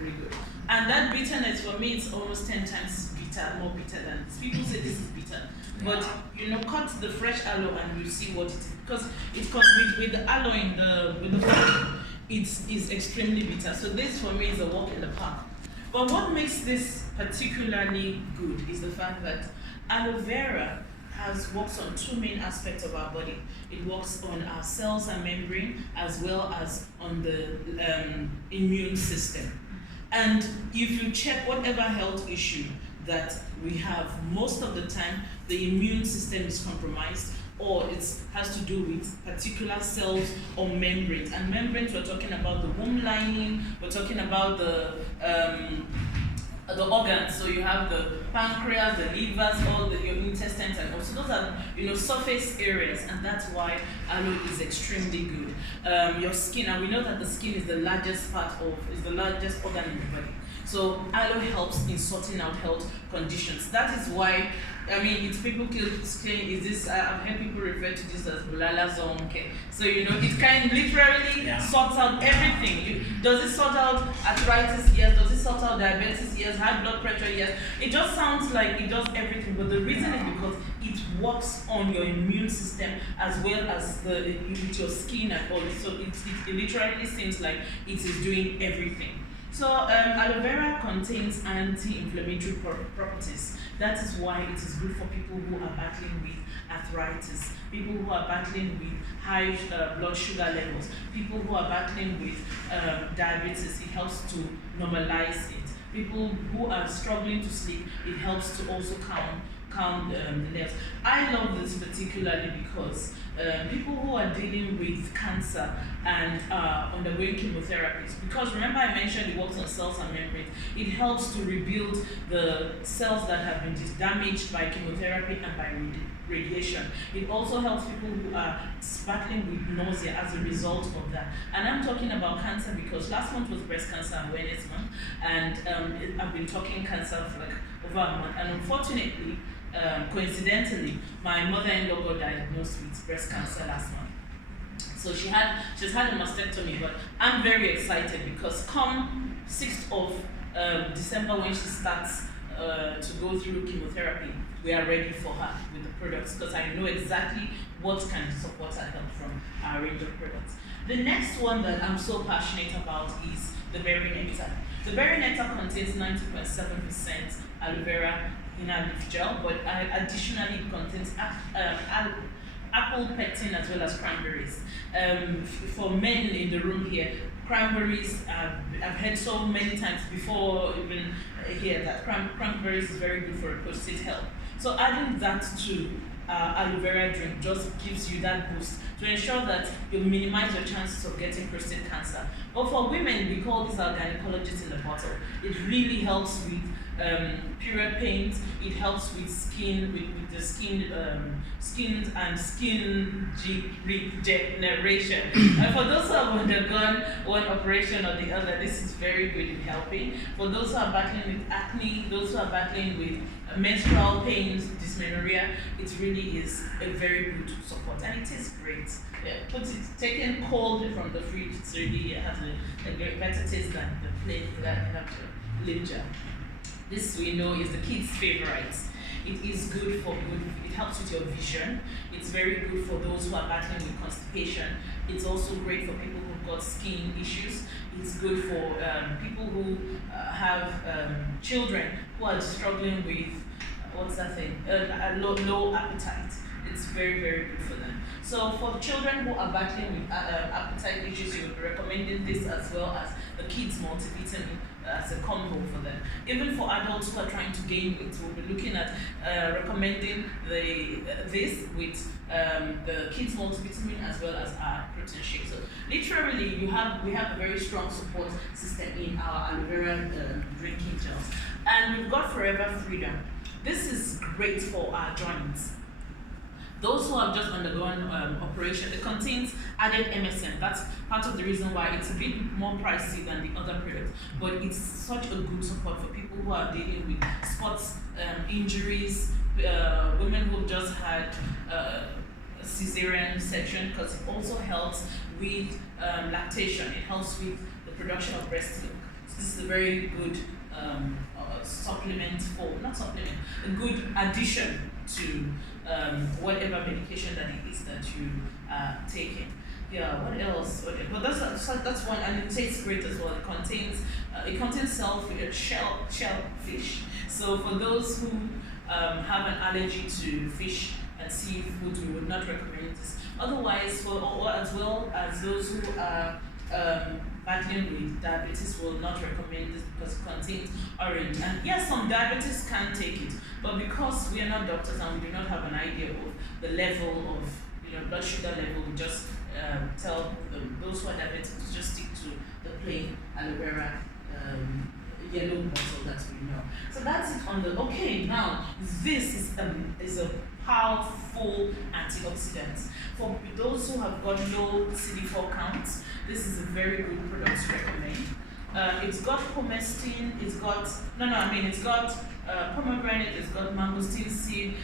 really good. And that bitterness for me, it's almost 10 times more bitter than this. People say this is bitter, but cut the fresh aloe and you see what it is, because it comes with the aloe with the bark. It's extremely bitter. So this for me is a walk in the park. But what makes this particularly good is the fact that aloe vera works on two main aspects of our body. It works on our cells and membrane, as well as on the immune system. And if you check whatever health issue that we have, most of the time the immune system is compromised, or it has to do with particular cells or membranes. And membranes, we're talking about the womb lining, we're talking about the organs. So you have the pancreas, the livers, your intestines, and also those are surface areas, and that's why aloe is extremely good. Your skin, and we know that the skin is the largest organ in the body. So aloe helps in sorting out health conditions. That is why, people saying, I've heard people refer to this as bulala zonke. So, it kind of literally sorts out everything. Does it sort out arthritis? Yes. Does it sort out diabetes? Yes. High blood pressure? Yes. It just sounds like it does everything, but the reason is because it works on your immune system as well as with your skin and all this. So it literally seems like it is doing everything. So aloe vera contains anti-inflammatory properties. That is why it is good for people who are battling with arthritis, people who are battling with high blood sugar levels, people who are battling with diabetes. It helps to normalize it. People who are struggling to sleep, it helps to also calm the nerves. I love this particularly because people who are dealing with cancer and undergoing chemotherapies, because remember I mentioned it works on cells and membranes, it helps to rebuild the cells that have been damaged by chemotherapy and by radiation. It also helps people who are battling with nausea as a result of that. And I'm talking about cancer because last month was Breast Cancer Awareness Month, and I've been talking cancer for like over a month, and unfortunately, coincidentally, my mother-in-law got diagnosed with breast cancer last month. So she's had a mastectomy, but I'm very excited because come 6th of December, when she starts to go through chemotherapy, we are ready for her with the products, because I know exactly what can support her health from our range of products. The next one that I'm so passionate about is the berry nectar. The berry nectar contains 90.7% aloe vera in our leaf gel, but additionally it contains apple pectin as well as cranberries. For men in the room here, cranberries, I've heard so many times before even here that cranberries is very good for prostate health. So adding that to aloe vera drink just gives you that boost to ensure that you minimize your chances of getting prostate cancer. But for women, we call this our gynecologist in the bottle. It really helps with period pains. It helps with skin, with the skin and skin regeneration. And for those who have undergone one operation or the other, this is very good in helping. For those who are battling with acne, those who are battling with menstrual pains, dysmenorrhea, it really is a very good support, and it is great. Taken cold from the fridge, it really has a great better taste than the plain lip gel. This we know is the kids' favorite. It is good for it helps with your vision. It's very good for those who are battling with constipation. It's also great for people who've got skin issues. It's good for people who have children who are struggling with low appetite. It's very, very good for them. So for children who are battling with appetite issues, you would be recommending this as well as the kids multivitamin as a combo for them. Even for adults who are trying to gain weight, we'll be looking at recommending this with the kids multivitamin as well as our protein shake. So literally, we have a very strong support system in our aloe vera drinking gels, and we've got Forever Freedom. This is great for our joints. Those who have just undergone operation, it contains added MSM. That's part of the reason why it's a bit more pricey than the other products, but it's such a good support for people who are dealing with sports injuries, women who just had a cesarean section, because it also helps with lactation. It helps with the production of breast milk. So This is a very good supplement for, not supplement, a good addition to whatever medication that it is that you are taking. Yeah, what else? But that's one, and it tastes great as well. It contains shellfish. So for those who have an allergy to fish and seafood, we would not recommend this. Otherwise, as well as those who are battling with diabetes, will not recommend this because it contains orange. And yes, some diabetes can take it, but because we are not doctors and we do not have an idea of the level of blood sugar level, we just tell those who are diabetic to just stick to the plain aloe vera yellow bottle that we know. So that's it on the, okay, now this is a powerful antioxidant. For those who have got low CD4 counts, this is a very good product to recommend. It's got pomestine, it's got pomegranate, it's got mangosteen seed,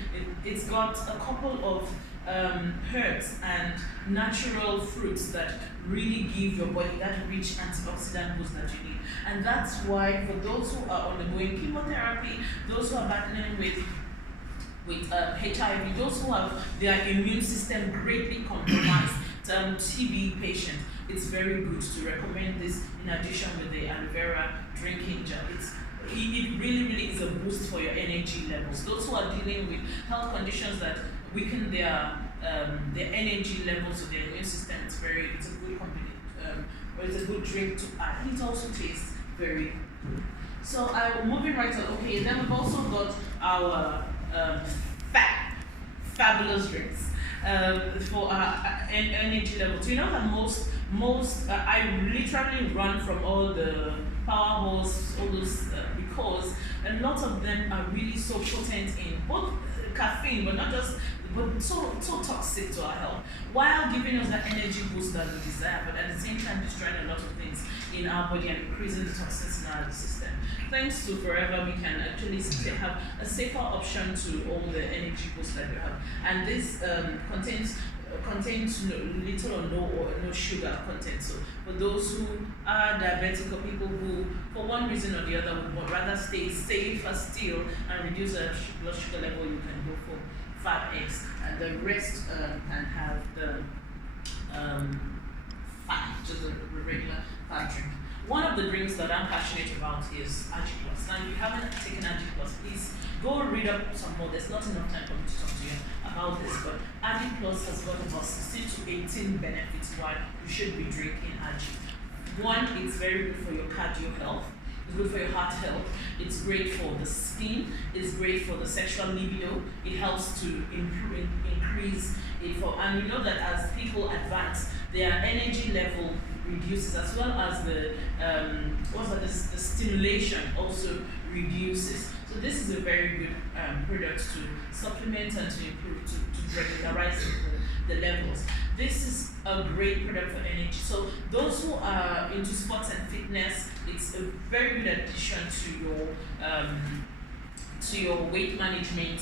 it's got a couple of herbs and natural fruits that really give your body that rich antioxidant boost that you need. And that's why for those who are undergoing chemotherapy, those who are battling with HIV, those who have their immune system greatly compromised, TB patient, it's very good to recommend this in addition with the aloe vera drinking gel. It really is a boost for your energy levels. Those who are dealing with health conditions that weaken their energy levels of their immune system, it's a good it's a good drink to add. It also tastes very good. So I'm moving right on. Okay, then we've also got our fabulous drinks for our energy levels. You know that most I literally run from all the powerhouse, all those because a lot of them are really so potent in both caffeine, but so toxic to our health, while giving us that energy boost that we desire, but at the same time destroying a lot of things in our body and increasing the toxins in our system. Thanks to Forever, we can actually have a safer option to all the energy boosts that we have. And this contains little or no sugar content. So for those who are diabetic or people who, for one reason or the other, would rather stay safer still and reduce their blood sugar level, you can go for Fab X, and the rest can have the fat, just a regular fat drink. One of the drinks that I'm passionate about is Plus. Now, if you haven't taken Plus, please go read up some more. There's not enough time for me to talk to you about this, but Plus has got about 16 to 18 benefits why you should be drinking One, it's very good for your cardio health. It's good for your heart health. It's great for the skin. It's great for the sexual libido. It helps to increase it and we know that as people advance, their energy level reduces, as well as the stimulation also reduces. So this is a very good product to supplement and to improve, to regularize the levels. This is a great product for energy. So those who are into sports and fitness, it's a very good addition to your weight management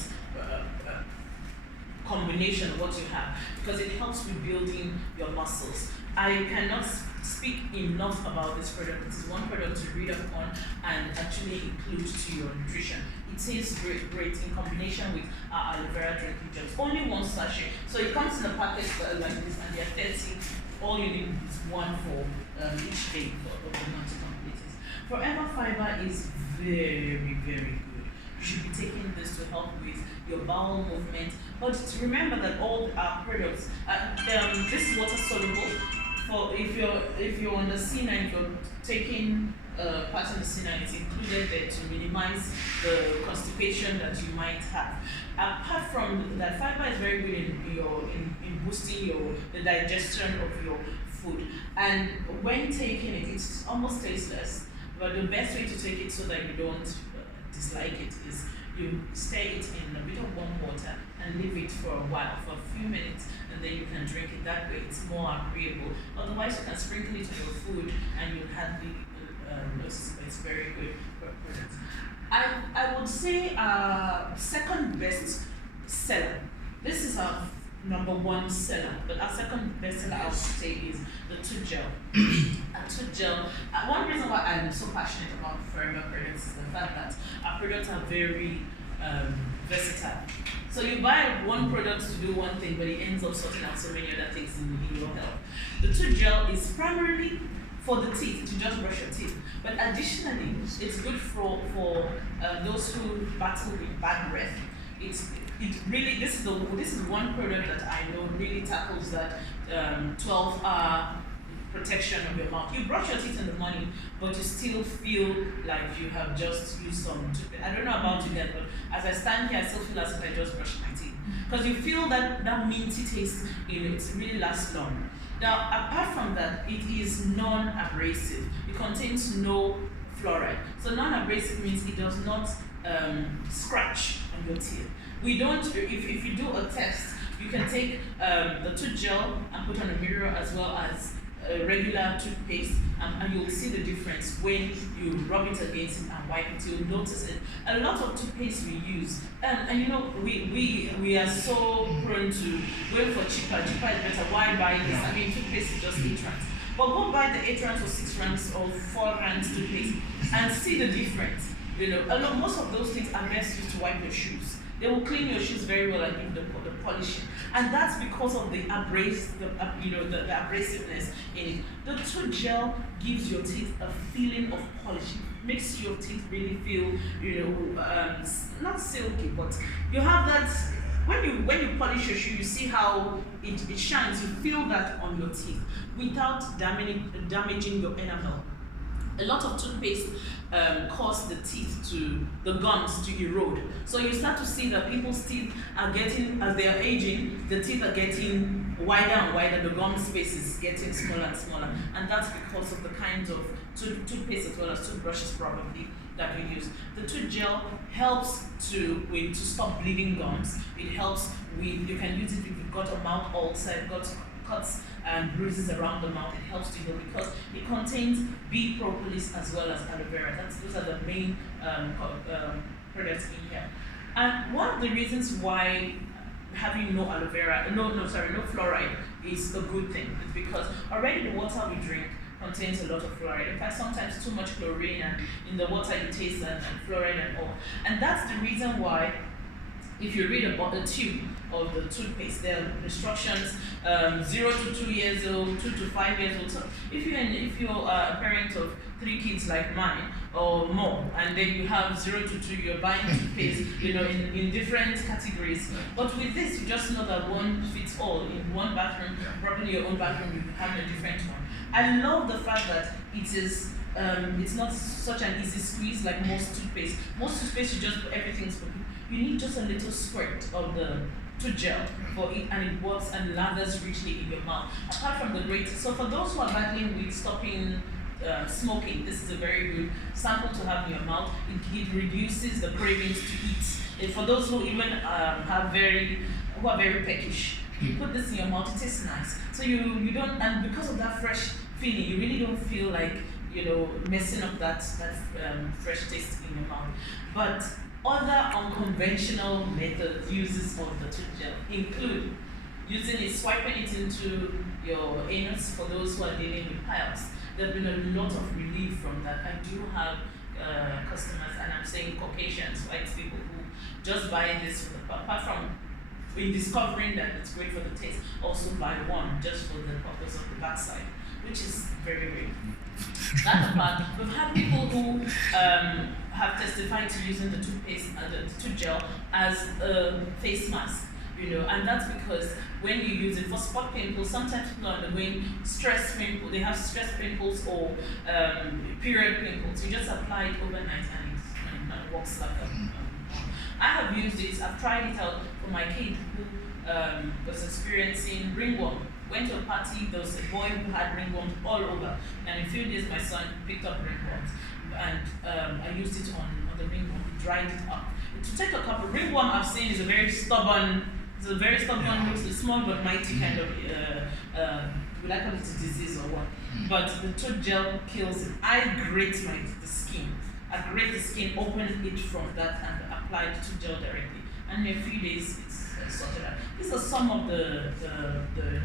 combination of what you have, because it helps with building your muscles. I cannot speak enough about this product. It is one product to read up on and actually include to your nutrition. It tastes great in combination with our aloe vera drinking gels. Only one sachet. So it comes in a package like this, and there are 30. All you need is one for each day of the month to complete it. Forever Fiber is very good. You should be taking this to help with your bowel movement. But remember that all our products, this is water soluble. For if you're on the C9, if you're taking part of the C9, it's included there to minimize the constipation that you might have. Apart from that, fiber is very good in boosting the digestion of your food. And when taking it, it's almost tasteless. But the best way to take it so that you don't dislike it is you stir it in a bit of warm water and leave it for a while, for a few minutes, and then you can drink it that way. It's more agreeable. Otherwise, you can sprinkle it on your food and you hardly notice it. It's very good product. I would say second best seller. This is our #1 seller, but our second best seller I would say is the tooth gel. And tooth gel, one reason why I'm so passionate about forever products is the fact that our products are very versatile. So you buy one product to do one thing, but it ends up sorting out so many other things in your health. The tooth gel is primarily for the teeth, to just brush your teeth. But additionally, it's good for those who battle with bad breath. It really, this is one product that I know really tackles that 12-hour protection of your mouth. You brush your teeth in the morning, but you still feel like you have just used some toothpaste. I don't know about you guys, but as I stand here, I still feel as if I just brushed my teeth. Because you feel that minty taste in it really lasts long. Now, apart from that, it is non-abrasive. It contains no fluoride. So non-abrasive means it does not scratch on your teeth. We don't, if you do a test, you can take the tooth gel and put on a mirror as well as regular toothpaste, and you'll see the difference when you rub it against it and wipe it. You'll notice it. A lot of toothpaste we use, and you know, we are so prone to going for cheaper. Cheaper is better. Why buy this? I mean, toothpaste is just 8 rands. But go buy the 8 rands or 6 rands or 4 rands toothpaste and see the difference. You know, most of those things are best used to wipe your shoes. They will clean your shoes very well and give the polishing, and that's because of the abrasiveness in it. The tooth gel gives your teeth a feeling of polish. It makes your teeth really feel, not silky, but you have that. When you polish your shoe, you see how it shines. You feel that on your teeth without damaging your enamel. A lot of toothpaste cause the gums to erode. So you start to see that people's teeth are getting, as they are aging, the teeth are getting wider and wider, the gum space is getting smaller and smaller. And that's because of the kinds of toothpaste as well as toothbrushes probably that we use. The tooth gel helps to stop bleeding gums. It helps you can use it if you've got a mouth ulcer, you've got cuts and bruises around the mouth. It helps to heal because it contains bee propolis as well as aloe vera. Those are the main products in here. And one of the reasons why having no fluoride is a good thing is because already the water we drink contains a lot of fluoride. In fact, sometimes too much chlorine and in the water you taste and fluoride and all. And that's the reason why if you read about the tube of the toothpaste, there are instructions 0 to 2 years old, 2 to 5 years old. So if you're a parent of 3 kids like mine or more, and then you have 0 to 2, you're buying toothpaste, in different categories. But with this, you just know that one fits all in one bathroom. Probably your own bathroom, you have a different one. I love the fact that it's not such an easy squeeze like most toothpaste. Most toothpaste, you just put everything's for. You need just a little squirt of the tooth gel for it, and it works and lathers richly in your mouth. Apart from the great, so for those who are battling with stopping smoking, this is a very good sample to have in your mouth. It reduces the cravings to eat. And for those who even are very peckish, you put this in your mouth, it tastes nice. So you don't, and because of that fresh feeling, you really don't feel like messing up that fresh taste in your mouth. But other unconventional methods uses of the tooth gel include using it, swiping it into your anus for those who are dealing with piles. There's been a lot of relief from that. I do have customers, and I'm saying Caucasians, white people who just buy this, apart from in discovering that it's great for the taste, also buy one just for the purpose of the backside, which is very, very That apart, we've had people who have testified to using the toothpaste and the tooth gel as a face mask, and that's because when you use it for spot pimples, sometimes people are undergoing stress pimples, they have stress pimples or period pimples. You just apply it overnight and it works like I have used it, I've tried it out for my kid who was experiencing ringworm. Went to a party, there was a boy who had ringworms all over, and in a few days my son picked up ringworms, and I used it on the ringworm, dried it up. To take a couple, ringworm I've seen is a very stubborn, looks small but mighty kind of, would I call it a disease or what? But the tooth gel kills it. I grate the skin. I grate the skin, open it from that, and apply the tooth gel directly. And in a few days, it's sorted out. These are some of the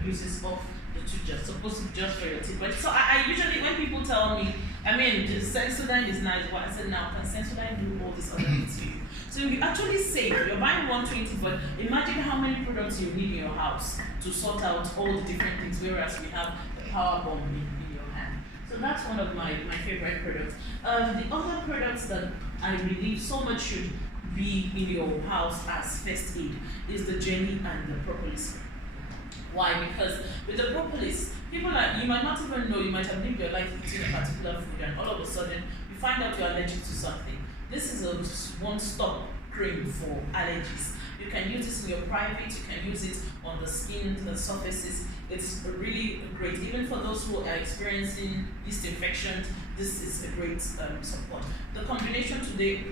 uses of the toothbrush, supposed to just for your teeth. But so I usually, when people tell me, I mean, the Sensodyne is nice, but I said, now can Sensodyne do all these other things for you? So you actually save. You're buying 120, but imagine how many products you need in your house to sort out all the different things, whereas we have the power bomb in your hand. So that's one of my favorite products. The other products that I believe so much should be in your house as first aid is the jelly and the propolis. Why? Because with the propolis, people you might not even know, you might have lived your life eating a particular food and all of a sudden you find out you're allergic to something. This is a one-stop cream for allergies. You can use this in your private, you can use it on the skin, the surfaces. It's really great. Even for those who are experiencing yeast infections, this is a great support. The combination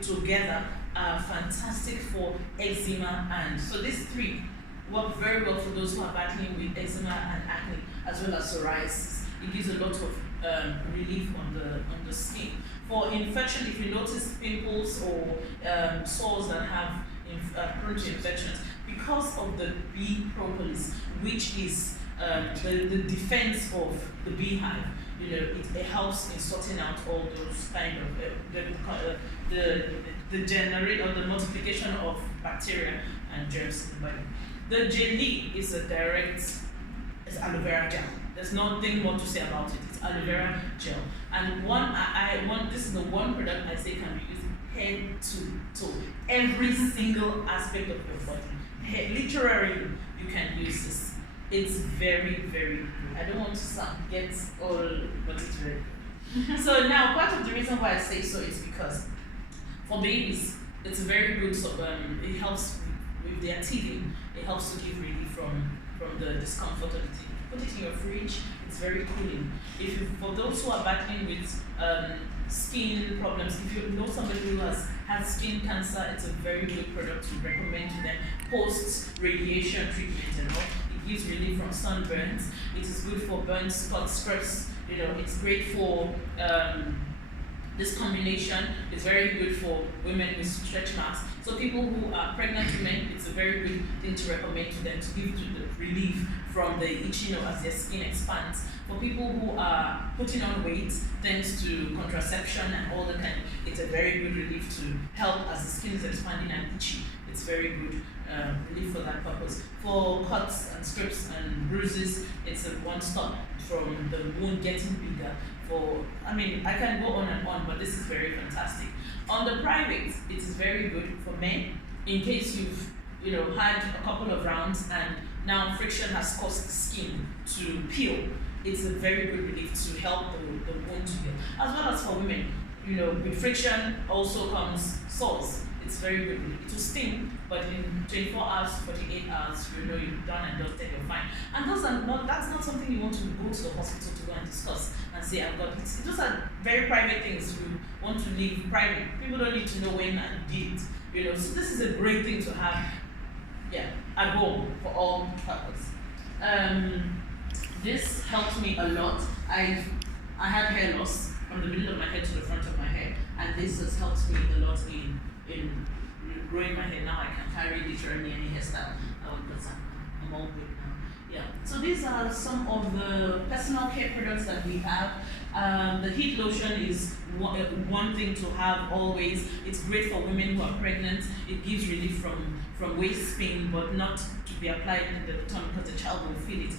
together are fantastic for eczema, and so these three work very well for those who are battling with eczema and acne, as well as psoriasis. It gives a lot of relief on the skin. For infection, if you notice pimples or sores that have prone to infections, because of the bee propolis, which is the defense of the beehive, it helps in sorting out all those kind of the multiplication of bacteria and germs in the body. The jelly is it's aloe vera gel. There's nothing more to say about it. It's aloe vera gel. And this is the one product I say can be used head to toe. Every single aspect of your body. Literally, you can use this. It's very, very good. I don't want to get all, but it's very good. So now, part of the reason why I say so is because for babies, it's very good. So it helps with their teething. It helps to give relief from the discomfort of the teeth. Put it in your fridge. It's very cooling. For those who are battling with skin problems, if you know somebody who has had skin cancer, it's a very good product to recommend to them. Post radiation treatment and all. It gives relief from sunburns. It is good for burns, spots, scrapes. It's great for this combination. Is very good for women with stretch marks. So people who are pregnant women, it's a very good thing to recommend to them to give the relief from the itching as their skin expands. For people who are putting on weight thanks to contraception and all the kind, it's a very good relief to help as the skin is expanding and itchy. It's very good relief for that purpose. For cuts and scrapes and bruises, it's a one-stop from the wound getting bigger. I can go on and on, but this is very fantastic. On the private, it is very good for men in case you've had a couple of rounds and now friction has caused the skin to peel. It's a very good relief to help the wound to heal. As well as for women, with friction also comes sores. It's very good relief. It will sting, but in 24 hours, 48 hours, you're done and dusted, you're fine. And that's not something you want to go to the hospital to go and discuss and say, I've got it. Those are very private things you want to leave private. People don't need to know when and did it. So this is a great thing to have, at home for all purpose. This helped me a lot. I had hair loss from the middle of my head to the front of my head, and this has helped me a lot in growing my hair. Now I can carry literally any hairstyle because I'm all good now. Yeah. So these are some of the personal care products that we have. The heat lotion is one thing to have always. It's great for women who are pregnant. It gives relief from waist pain, but not to be applied in the tongue because the child will feel it.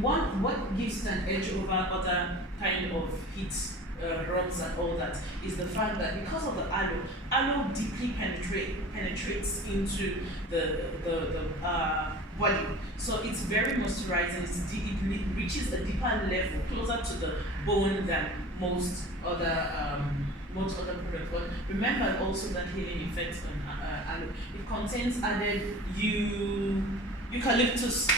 What gives it an edge over other kind of heat rubs and all that is the fact that because of the aloe deeply penetrates into the body, so it's very moisturizing. It reaches a deeper level, closer to the bone than most other products. But remember also that healing effect on aloe. It contains added eucalyptus.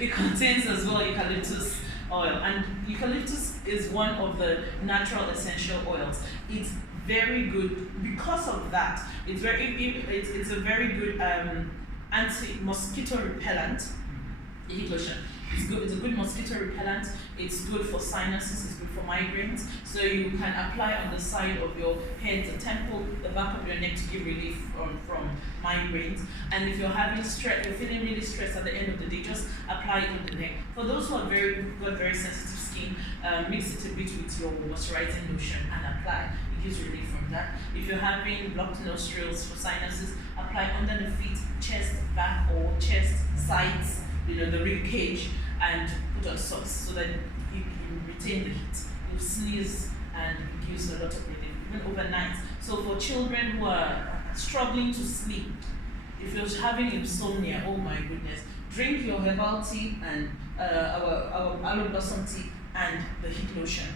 It contains as well eucalyptus oil, and eucalyptus is one of the natural essential oils. It's very good because of that. It's a very good anti-mosquito repellent. The heat lotion. It's good. It's a good mosquito repellent. It's good for sinuses. It's good for migraines. So you can apply on the side of your head, the temple, the back of your neck to give relief from migraines. And if you're having stress, you're feeling really stressed at the end of the day, just apply it on the neck. For those who are got very sensitive skin, mix it a bit with your moisturizing lotion and apply. It gives relief from that. If you're having blocked nostrils for sinuses, apply under the feet, chest, back, or chest, sides, the rib cage, and put on socks so that you retain the heat. You sneeze and it gives a lot of relief, even overnight. So for children who are struggling to sleep, if you're having insomnia, oh my goodness, drink your herbal tea and our aloe blossom tea and the heat lotion.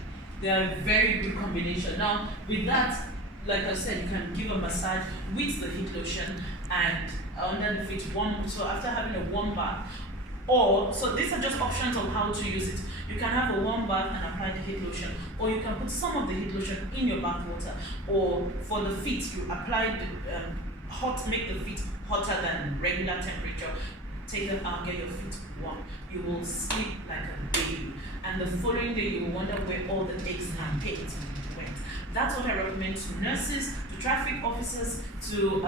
They are a very good combination. Now, with that, like I said, you can give a massage with the heat lotion and under the feet so after having a warm bath. So these are just options of how to use it. You can have a warm bath and apply the heat lotion, or you can put some of the heat lotion in your bath water. Or for the feet, you apply the make the feet hotter than regular temperature. Take them out, get your feet warm. You will sleep like a baby. And the following day, you will wonder where all the aches and pains went. That's what I recommend to nurses, to traffic officers, to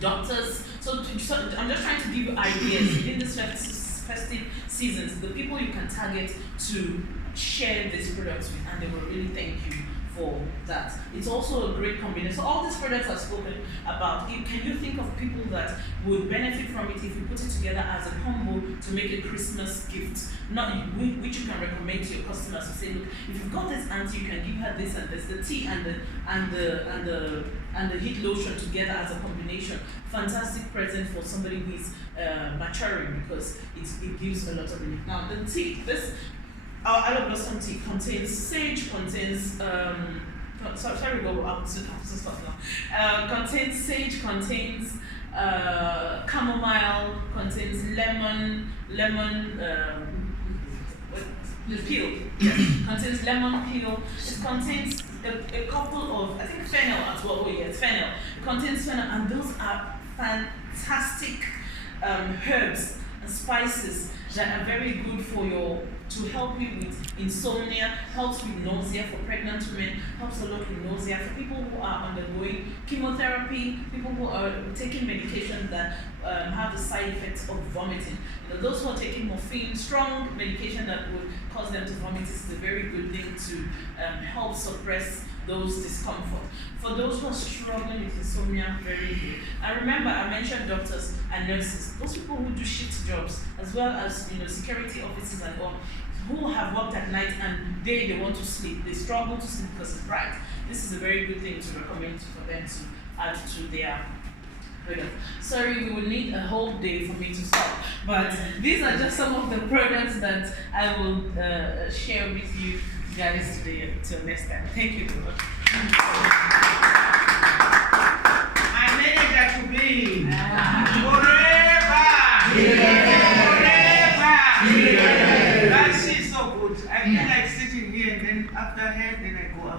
doctors. So I'm just trying to give you ideas within this festive seasons, the people you can target to share these products with, and they will really thank you for that. It's also a great combination. So all these products I've spoken about, can you think of people that would benefit from it if you put it together as a combo to make a Christmas gift, which you can recommend to your customers to say, look, if you've got this auntie, you can give her this and this, the tea and the heat lotion together as a combination. Fantastic present for somebody who is maturing, because it gives a lot of relief. Now the tea, our aloe blossom tea contains sage, contains contains sage, contains chamomile, contains lemon peel. Yes, contains lemon peel. It contains a couple of, I think, fennel as well. Oh yes, fennel. It contains fennel, and those are fantastic herbs and spices that are very good to help you with insomnia, helps with nausea for pregnant women, helps a lot with nausea for people who are undergoing chemotherapy, people who are taking medication that have the side effects of vomiting. Those who are taking morphine, strong medication that would cause them to vomit, is a very good thing to help suppress those discomfort. For those who are struggling with insomnia, very good. And remember, I mentioned doctors and nurses, those people who do shift jobs, as well as security officers and all, who have worked at night and they want to sleep. They struggle to sleep because it's bright. This is a very good thing to recommend for them to add to their product. Sorry, we will need a whole day for me to stop, but these are just some of the products that I will share with you guys today. Until next time, thank you very much. I made it that to be forever. That shit's so good. I feel like sitting here and then after her, then I go up.